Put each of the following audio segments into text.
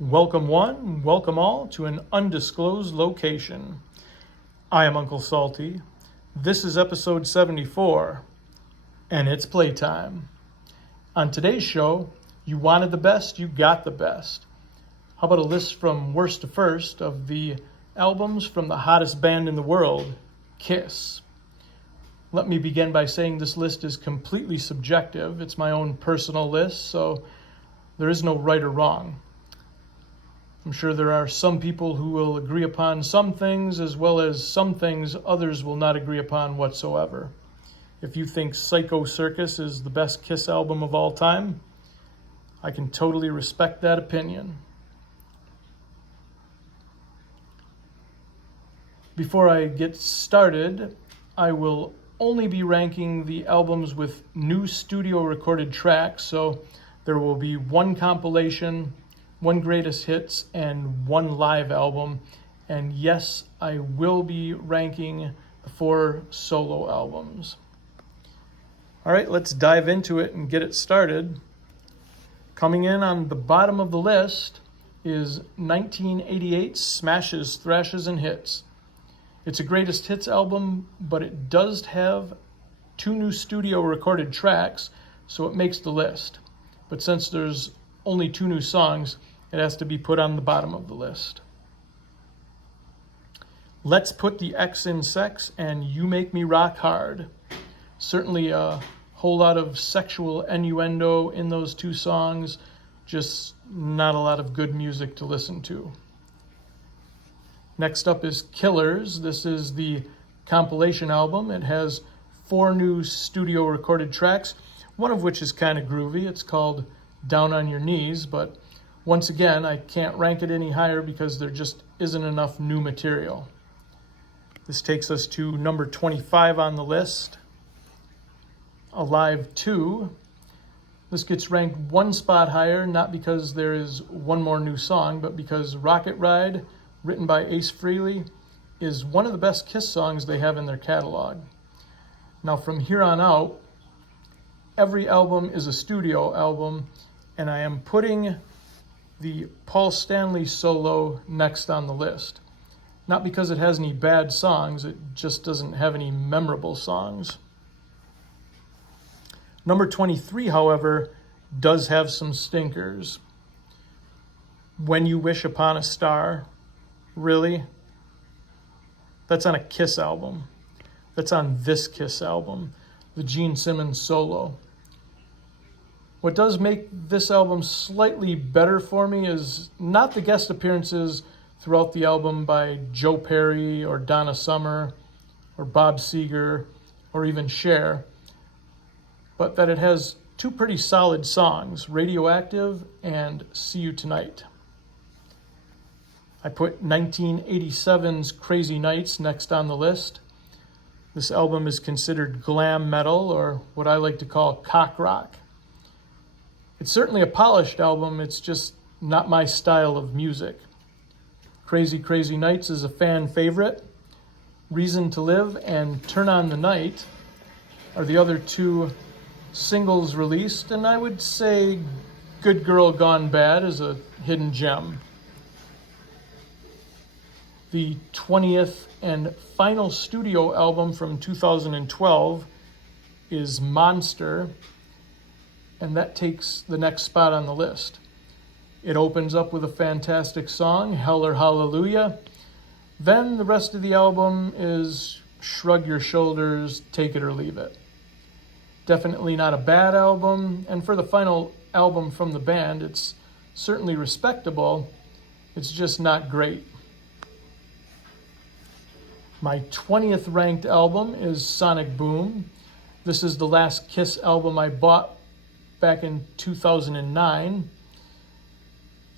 Welcome one, welcome all to an undisclosed location. I am Uncle Salty. This is episode 74, and it's playtime. On today's show, you wanted the best, you got the best. How about a list from worst to first of the albums from the hottest band in the world, Kiss? Let me begin by saying this list is completely subjective. It's my own personal list, so there is no right or wrong. I'm sure there are some people who will agree upon some things as well as some things others will not agree upon whatsoever. If you think Psycho Circus is the best Kiss album of all time, I can totally respect that opinion. Before I get started, I will only be ranking the albums with new studio recorded tracks, so there will be one compilation, one greatest hits, and one live album. And yes, I will be ranking the 4 solo albums. All right, let's dive into it and get it started. Coming in on the bottom of the list is 1988's Smashes, Thrashes, and Hits. It's a greatest hits album, but it does have 2 new studio recorded tracks, so it makes the list. But since there's only 2 new songs, it has to be put on the bottom of the list. Let's Put the X in Sex and You Make Me Rock Hard. Certainly a whole lot of sexual innuendo in those 2 songs, just not a lot of good music to listen to. Next up is Killers. This is the compilation album. It has 4 new studio recorded tracks, one of which is kind of groovy. It's called Down on Your Knees, but once again, I can't rank it any higher because there just isn't enough new material. This takes us to number 25 on the list, Alive 2. This gets ranked 1 spot higher, not because there is 1 more new song, but because Rocket Ride, written by Ace Frehley, is one of the best Kiss songs they have in their catalog. Now from here on out, every album is a studio album, and I am putting the Paul Stanley solo next on the list. Not because it has any bad songs, it just doesn't have any memorable songs. Number 23, however, does have some stinkers. When You Wish Upon a Star. Really? That's on a Kiss album. That's on this Kiss album, the Gene Simmons solo. What does make this album slightly better for me is not the guest appearances throughout the album by Joe Perry or Donna Summer or Bob Seger or even Cher, but that it has 2 pretty solid songs, Radioactive and See You Tonight. I put 1987's Crazy Nights next on the list. This album is considered glam metal, or what I like to call cock rock. It's certainly a polished album, it's just not my style of music. Crazy Crazy Nights is a fan favorite. Reason to Live and Turn on the Night are the other 2 singles released, and I would say Good Girl Gone Bad is a hidden gem. The 20th and final studio album from 2012 is Monster, and that takes the next spot on the list. It opens up with a fantastic song, Hell or Hallelujah. Then the rest of the album is Shrug Your Shoulders, Take It or Leave It. Definitely not a bad album, and for the final album from the band, it's certainly respectable. It's just not great. My 20th ranked album is Sonic Boom. This is the last Kiss album I bought back in 2009.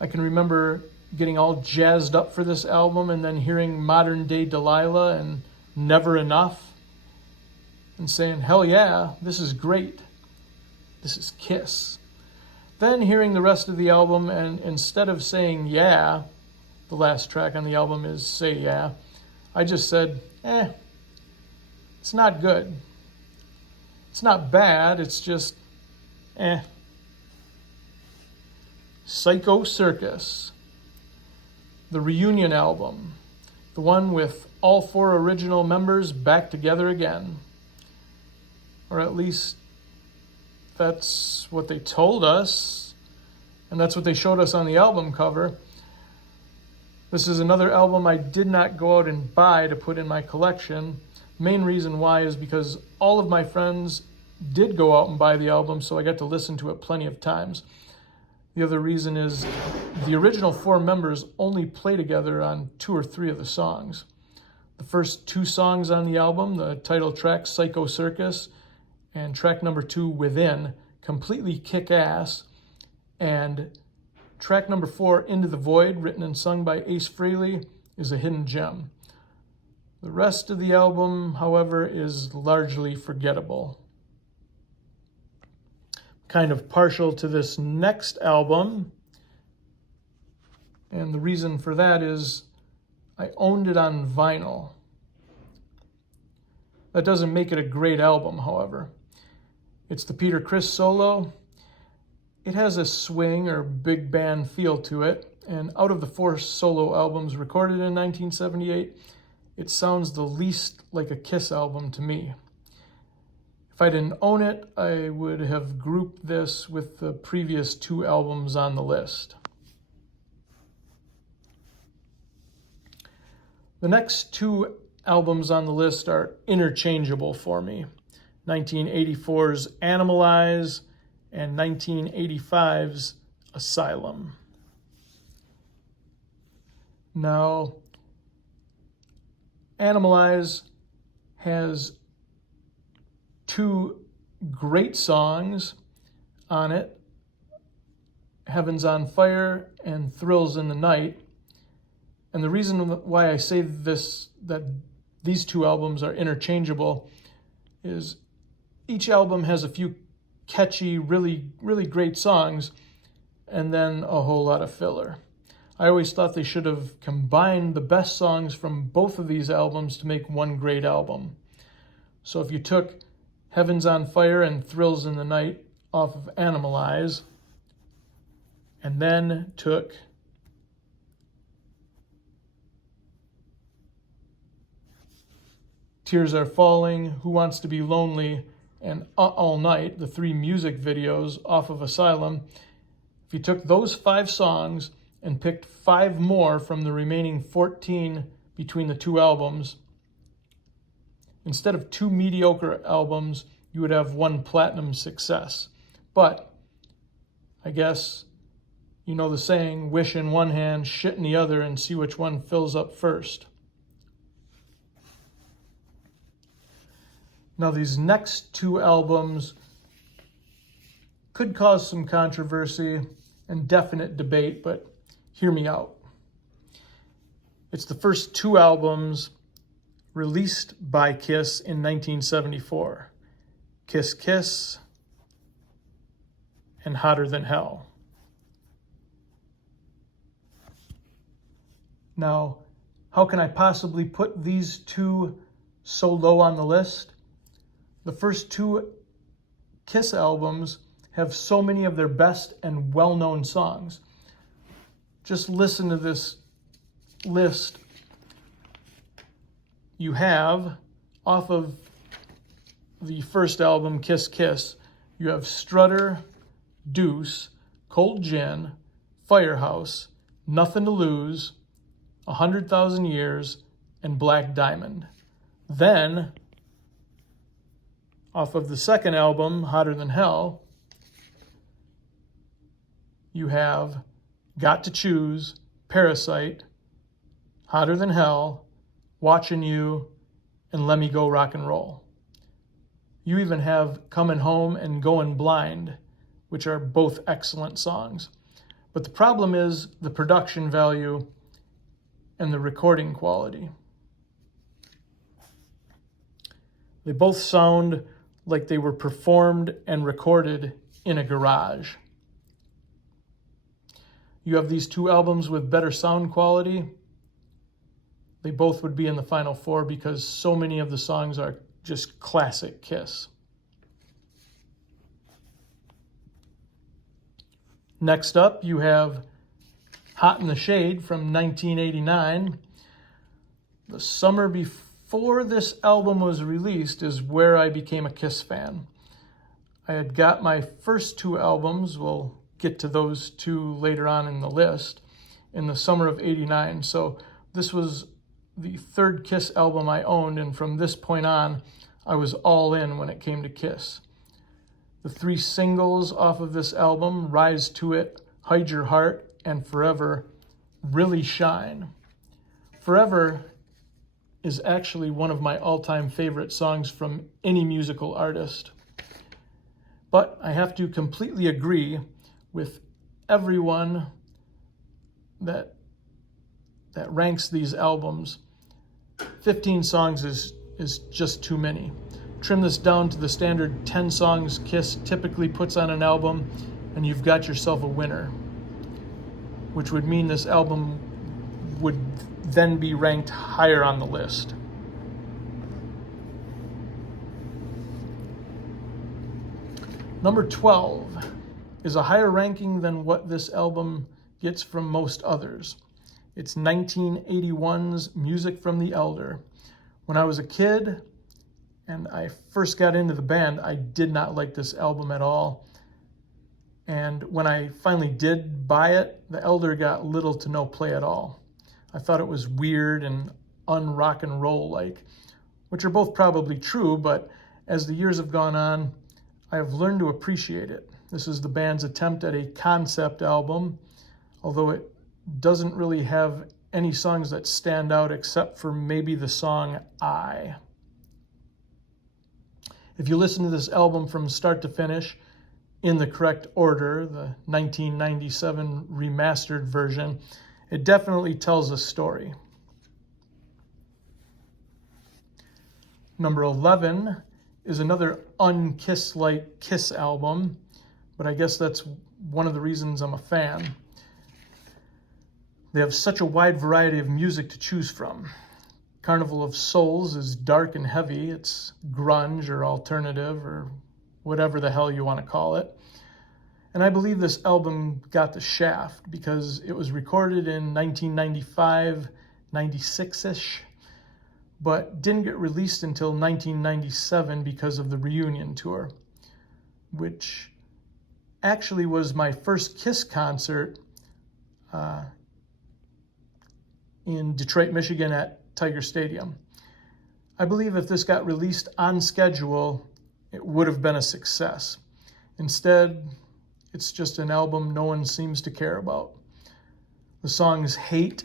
I can remember getting all jazzed up for this album and then hearing Modern Day Delilah and Never Enough and saying, hell yeah, this is great. This is Kiss. Then hearing the rest of the album, and instead of saying yeah, the last track on the album is Say Yeah, I just said, it's not good. It's not bad, it's just, Psycho Circus. the reunion album, the one with all 4 original members back together again. Or at least that's what they told us, and that's what they showed us on the album cover. This is another album I did not go out and buy to put in my collection. Main reason why is because all of my friends did go out and buy the album, so I got to listen to it plenty of times. The other reason is the original 4 members only play together on 2 or 3 of the songs. The first 2 songs on the album, the title track Psycho Circus and track number 2 Within, completely kick ass, and track number 4 Into the Void, written and sung by Ace Frehley, is a hidden gem. The rest of the album, however, is largely forgettable. Kind of partial to this next album, and the reason for that is I owned it on vinyl. That doesn't make it a great album, however. It's the Peter Criss solo. It has a swing or big band feel to it, and out of the 4 solo albums recorded in 1978, it sounds the least like a Kiss album to me. If I didn't own it, I would have grouped this with the previous 2 albums on the list. The next 2 albums on the list are interchangeable for me. 1984's Animalize and 1985's Asylum. Now, Animalize has 2 great songs on it, Heaven's on Fire and Thrills in the Night. And the reason why I say this, that these 2 albums are interchangeable, is each album has a few catchy, really, really great songs, and then a whole lot of filler. I always thought they should have combined the best songs from both of these albums to make one great album. So if you took Heaven's on Fire and Thrills in the Night off of Animalize, and then took Tears Are Falling, Who Wants to Be Lonely, and All Night, the 3 music videos off of Asylum, if you took those 5 songs and picked 5 more from the remaining 14 between the 2 albums, instead of 2 mediocre albums, you would have 1 platinum success. But I guess you know the saying, wish in one hand, shit in the other, and see which one fills up first. Now, these next 2 albums could cause some controversy and definite debate, but hear me out. It's the first 2 albums released by Kiss in 1974. Kiss Kiss and Hotter Than Hell. Now, how can I possibly put these 2 so low on the list? The first 2 Kiss albums have so many of their best and well-known songs. Just listen to this list. You have, off of the first album, Kiss Kiss, you have Strutter, Deuce, Cold Gin, Firehouse, Nothing to Lose, 100,000 Years, and Black Diamond. Then, off of the second album, Hotter Than Hell, you have Got to Choose, Parasite, Hotter Than Hell, Watching You, and Let Me Go Rock and Roll. You even have Coming Home and Going Blind, which are both excellent songs. But the problem is the production value and the recording quality. They both sound like they were performed and recorded in a garage. You have these 2 albums with better sound quality. They both would be in the final 4 because so many of the songs are just classic Kiss. Next up, you have Hot in the Shade from 1989. The summer before this album was released is where I became a Kiss fan. I had got my first two albums, we'll get to those two later on in the list, in the summer of '89. So this was the third Kiss album I owned, and from this point on, I was all in when it came to Kiss. The three singles off of this album, Rise to It, Hide Your Heart, and Forever, really shine. Forever is actually one of my all-time favorite songs from any musical artist. But I have to completely agree with everyone that ranks these albums. 15 songs is just too many. Trim this down to the standard 10 songs Kiss typically puts on an album, and you've got yourself a winner, which would mean this album would then be ranked higher on the list. Number 12 is a higher ranking than what this album gets from most others. It's 1981's Music from the Elder. When I was a kid and I first got into the band, I did not like this album at all. And when I finally did buy it, the Elder got little to no play at all. I thought it was weird and un-rock and roll like, which are both probably true, but as the years have gone on, I have learned to appreciate it. This is the band's attempt at a concept album, although it doesn't really have any songs that stand out except for maybe the song I. If you listen to this album from start to finish in the correct order, the 1997 remastered version, it definitely tells a story. Number 11 is another un-Kiss-like Kiss album, but I guess that's one of the reasons I'm a fan. They have such a wide variety of music to choose from. Carnival of Souls is dark and heavy. It's grunge or alternative or whatever the hell you want to call it. And I believe this album got the shaft because it was recorded in 1995, 96-ish, but didn't get released until 1997 because of the reunion tour, which actually was my first Kiss concert in Detroit, Michigan at Tiger Stadium. I believe if this got released on schedule, it would have been a success. Instead, it's just an album no one seems to care about. The songs Hate,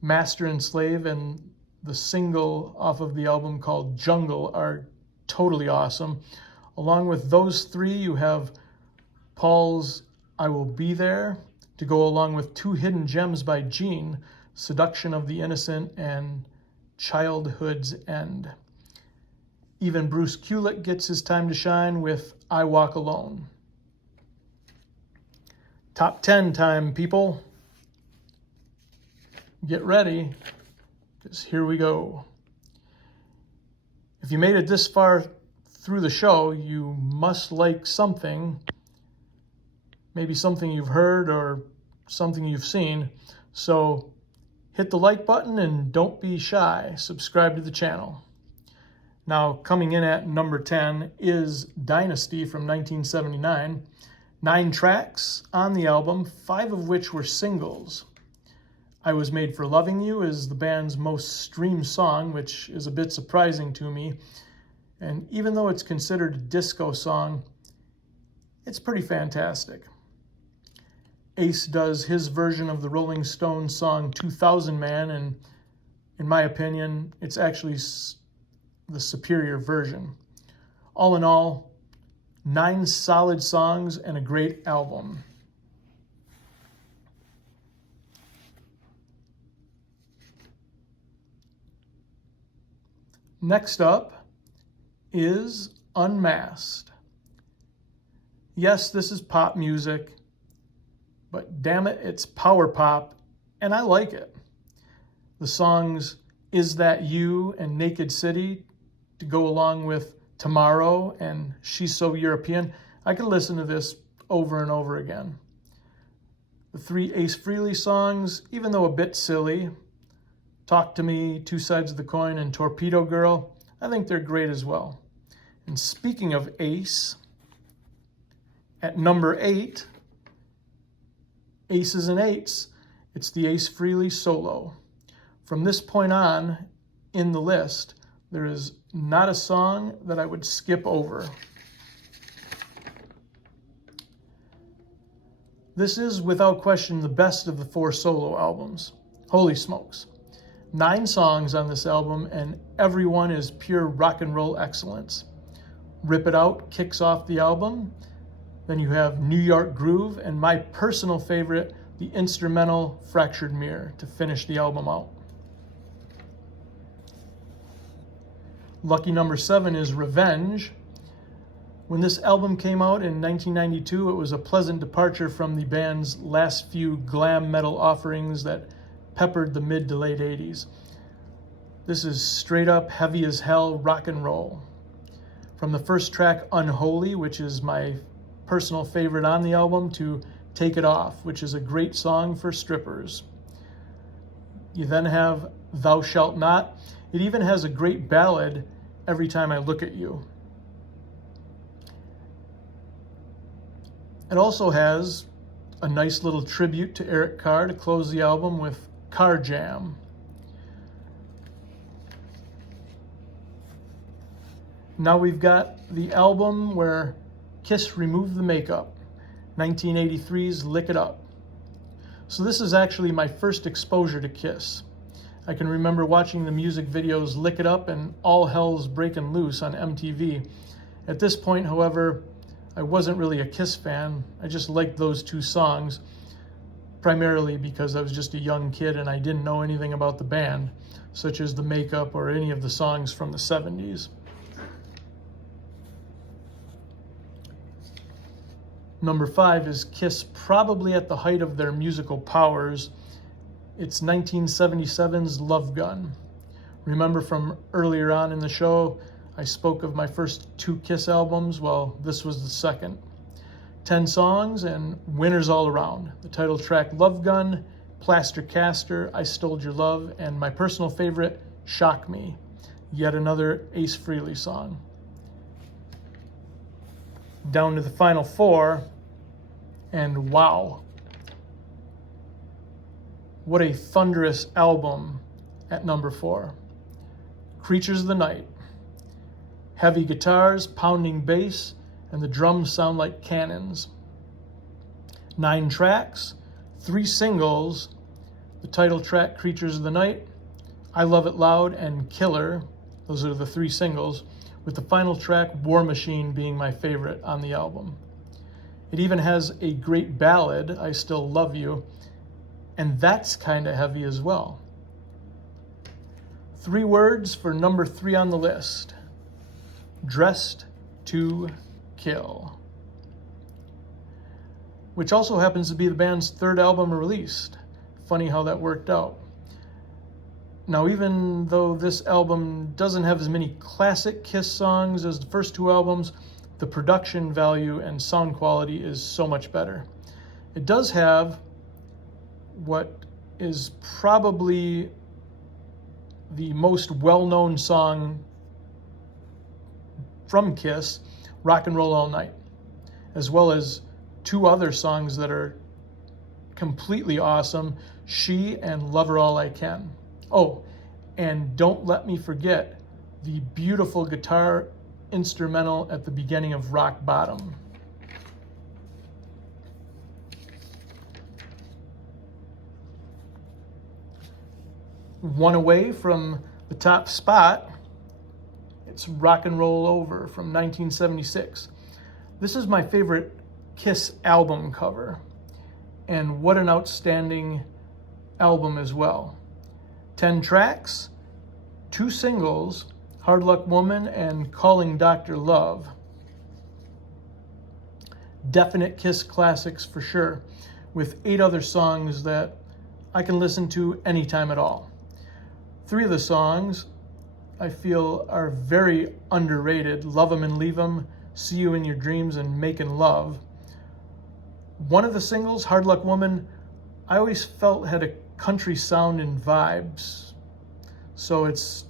Master and Slave, and the single off of the album called Jungle are totally awesome. Along with those three, you have Paul's I Will Be There to go along with two hidden gems by Gene, Seduction of the Innocent and Childhood's End. Even Bruce Kulick gets his time to shine with I Walk Alone. Top 10 time, people. Get ready, because here we go. If you made it this far through the show, you must like something, maybe something you've heard or something you've seen. So hit the like button and don't be shy. Subscribe to the channel. Now, coming in at number 10 is Dynasty from 1979. 9 tracks on the album, 5 of which were singles. I Was Made for Loving You is the band's most streamed song, which is a bit surprising to me. And even though it's considered a disco song, it's pretty fantastic. Ace does his version of the Rolling Stones song 2000 Man, and in my opinion, it's actually the superior version. All in all, 9 solid songs and a great album. Next up is Unmasked. Yes, this is pop music, but damn it, it's power pop, and I like it. The songs Is That You and Naked City to go along with Tomorrow and She's So European. I could listen to this over and over again. The 3 Ace Frehley songs, even though a bit silly, Talk to Me, Two Sides of the Coin, and Torpedo Girl, I think they're great as well. And speaking of Ace, at number 8, Aces and Eights, it's the Ace Frehley solo. From this point on in the list, there is not a song that I would skip over. This is, without question, the best of the 4 solo albums. Holy smokes. 9 songs on this album, and every one is pure rock and roll excellence. Rip It Out kicks off the album. Then you have New York Groove, and my personal favorite, the instrumental Fractured Mirror, to finish the album out. Lucky number 7 is Revenge. When this album came out in 1992, it was a pleasant departure from the band's last few glam metal offerings that peppered the mid to late 80s. This is straight up heavy as hell rock and roll. From the first track, Unholy, which is my personal favorite on the album, to Take It Off, which is a great song for strippers. You then have Thou Shalt Not. It even has a great ballad, Every Time I Look at You. It also has a nice little tribute to Eric Carr to close the album with Car Jam. Now we've got the album where Kiss removed the makeup, 1983's Lick It Up. So this is actually my first exposure to Kiss. I can remember watching the music videos Lick It Up and All Hell's Breaking Loose on MTV. At this point, however, I wasn't really a Kiss fan. I just liked those 2 songs, primarily because I was just a young kid and I didn't know anything about the band, such as the makeup or any of the songs from the 70s. Number 5 is Kiss, probably at the height of their musical powers. It's 1977's Love Gun. Remember from earlier on in the show, I spoke of my first 2 Kiss albums. Well, this was the second. 10 songs and winners all around. The title track, Love Gun, Plaster Caster, I Stole Your Love, and my personal favorite, Shock Me, yet another Ace Frehley song. Down to the final 4, and wow, what a thunderous album at number 4. Creatures of the Night. Heavy guitars, pounding bass, and the drums sound like cannons. 9 tracks, 3 singles, the title track, Creatures of the Night, I Love It Loud, and Killer. Those are the 3 singles, with the final track, War Machine, being my favorite on the album. It even has a great ballad, I Still Love You, and that's kind of heavy as well. 3 words for number 3 on the list. Dressed to Kill, which also happens to be the band's 3rd album released. Funny how that worked out. Now, even though this album doesn't have as many classic Kiss songs as the first 2 albums, the production value and sound quality is so much better. It does have what is probably the most well-known song from Kiss, Rock and Roll All Night, as well as 2 other songs that are completely awesome, She and Love Her All I Can. Oh, and don't let me forget the beautiful guitar instrumental at the beginning of Rock Bottom. One away from the top spot, it's Rock and Roll Over from 1976. This is my favorite Kiss album cover, and what an outstanding album as well. 10 tracks, 2 singles, Hard Luck Woman and Calling Dr. Love. Definite Kiss classics for sure, with 8 other songs that I can listen to anytime at all. 3 of the songs I feel are very underrated: Love 'Em and Leave 'Em, See You in Your Dreams, and Making Love. One of the singles, Hard Luck Woman, I always felt had a country sound and vibes. So it's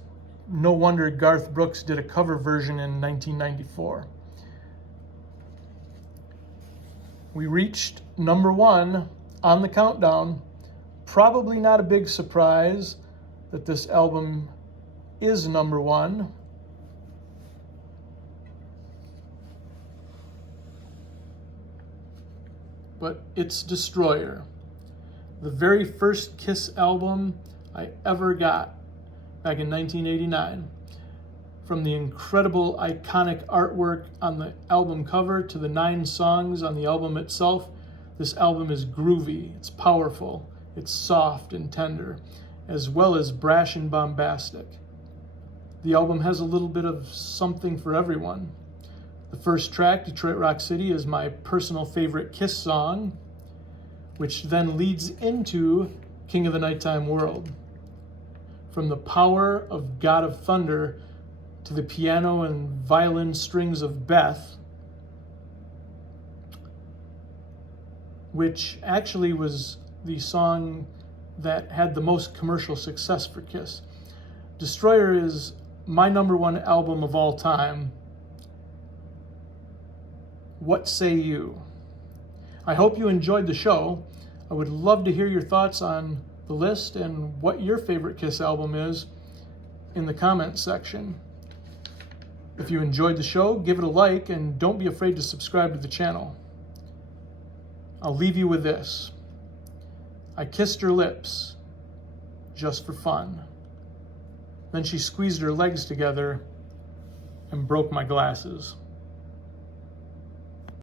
no wonder Garth Brooks did a cover version in 1994. We reached number 1 on the countdown. Probably not a big surprise that this album is number 1. But it's Destroyer, the very first Kiss album I ever got back in 1989. From the incredible, iconic artwork on the album cover to the 9 songs on the album itself, this album is groovy, it's powerful, it's soft and tender, as well as brash and bombastic. The album has a little bit of something for everyone. The first track, Detroit Rock City, is my personal favorite Kiss song, which then leads into King of the Nighttime World. From the power of God of Thunder to the piano and violin strings of Beth, which actually was the song that had the most commercial success for Kiss. Destroyer is my number 1 album of all time. What say you? I hope you enjoyed the show. I would love to hear your thoughts on the list and what your favorite Kiss album is in the comments section. If you enjoyed the show, give it a like and don't be afraid to subscribe to the channel. I'll leave you with this. I kissed her lips just for fun. Then she squeezed her legs together and broke my glasses.